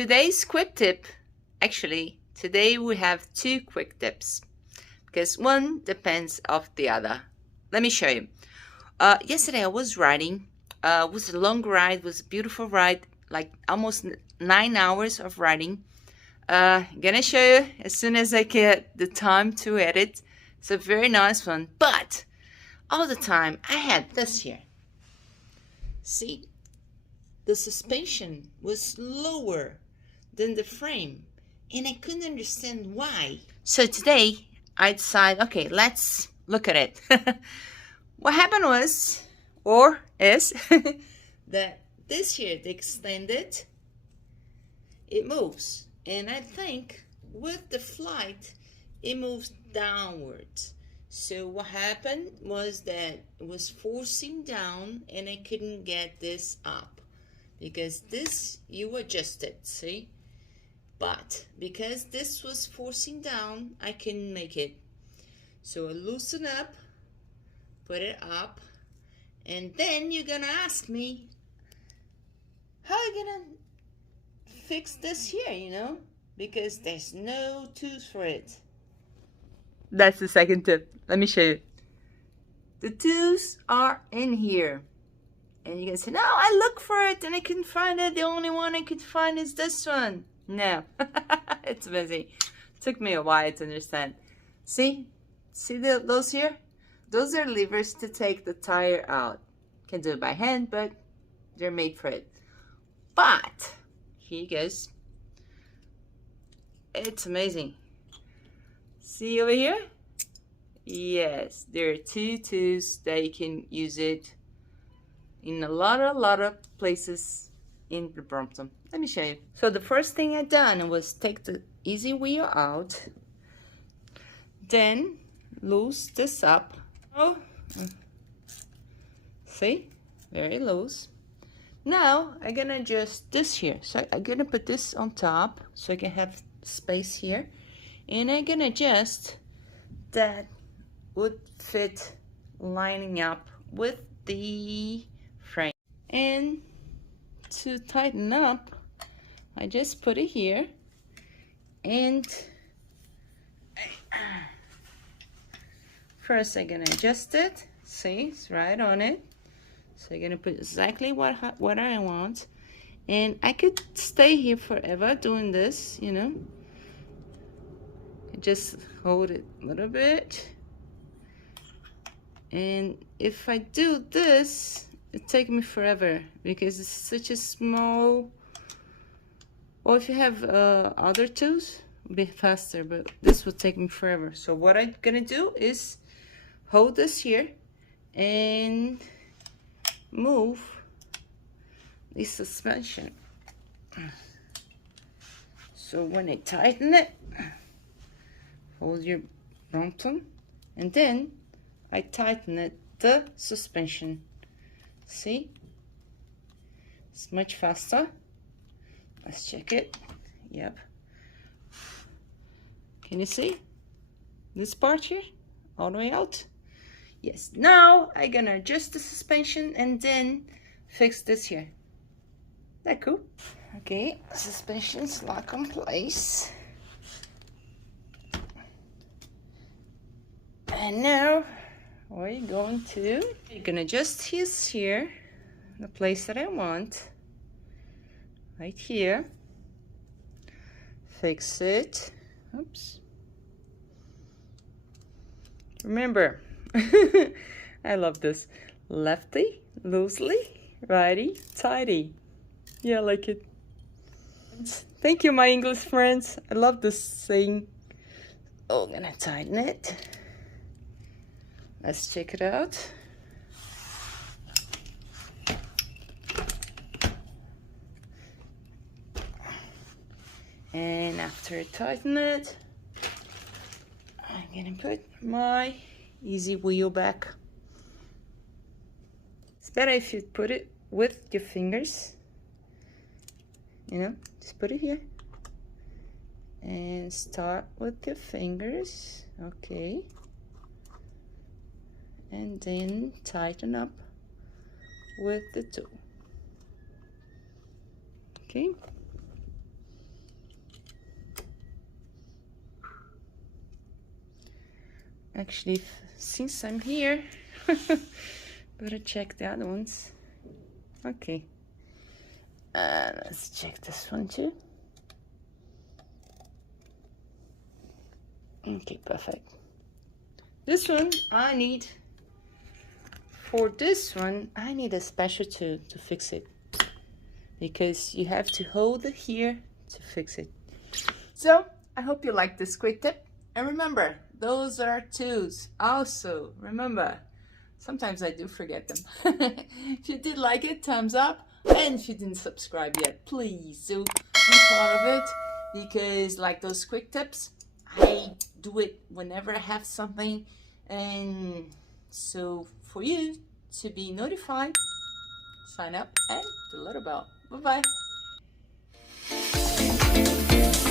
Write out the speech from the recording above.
today's quick tip, actually, today we have two quick tips because one depends of the other. Let me show you. Yesterday I was riding. It was a long ride, it was a beautiful ride, like almost 9 hours of riding. Gonna show you as soon as I get the time to edit. It's a very nice one, but all the time I had this here. See, the suspension was lower than the frame and I couldn't understand why. So today I decided, okay, let's look at it. What happened was, or is, that this here, the extended, it moves. And I think with the flight, it moves downwards. So what happened was that it was forcing down and I couldn't get this up. Because this, you adjust it, see? But because this was forcing down, I couldn't make it. So I loosen up, put it up, and then you're gonna ask me, how are you gonna fix this here, you know? Because there's no tools for it. That's the second tip. Let me show you. The tools are in here. And you can say, no, I look for it and I couldn't find it. The only one I could find is this one. No, it's busy. Took me a while to understand. See those here? Those are levers to take the tire out. Can do it by hand, but they're made for it. But here goes. It's amazing. See over here? Yes, there are two tools that you can use it in a lot of places in the Brompton. Let me show you. So the first thing I done was take the EasyWheel out, then loose this up. Oh, see, very loose. Now I'm gonna adjust this here. So I'm gonna put this on top so I can have space here, and I'm gonna adjust that would fit lining up with the frame. And to tighten up, I just put it here and first I'm gonna adjust it. See, it's right on it. So I'm gonna put exactly what I want, and I could stay here forever doing this, you know. Just hold it a little bit, and if I do this, it takes me forever because it's such a small. Or if you have other tools, it'll be faster, but this will take me forever. So what I'm gonna do is hold this here and move the suspension. So when I tighten it, hold your Brompton, and then I tighten it, the suspension. See? It's much faster. Let's check it. Yep. Can you see this part here? All the way out? Yes. Now I'm gonna adjust the suspension and then fix this here. That cool? Okay, suspension's lock in place. And now we're going to, you're gonna adjust his here, the place that I want. Right here. Fix it. Oops. Remember, I love this. Lefty, loosely, righty, tighty. Yeah, I like it. Thank you, my English friends. I love this saying. Oh, I'm gonna tighten it. Let's check it out. And after I tighten it, I'm gonna put my EasyWheel back. It's better if you put it with your fingers. You know, just put it here. And start with your fingers, okay. And then tighten up with the tool. Okay. Actually, since I'm here, better check the other ones. Okay. Let's check this one too. Okay, perfect. This one I need, for this one, I need a special tool to fix it, because you have to hold it here to fix it. So I hope you like this quick tip, and remember, those are tools. Also remember, sometimes I do forget them. If you did like it, thumbs up, and if you didn't subscribe yet, please do be part of it, because like those quick tips, I do it whenever I have something, and so for you to be notified, sign up and the little bell. Bye bye.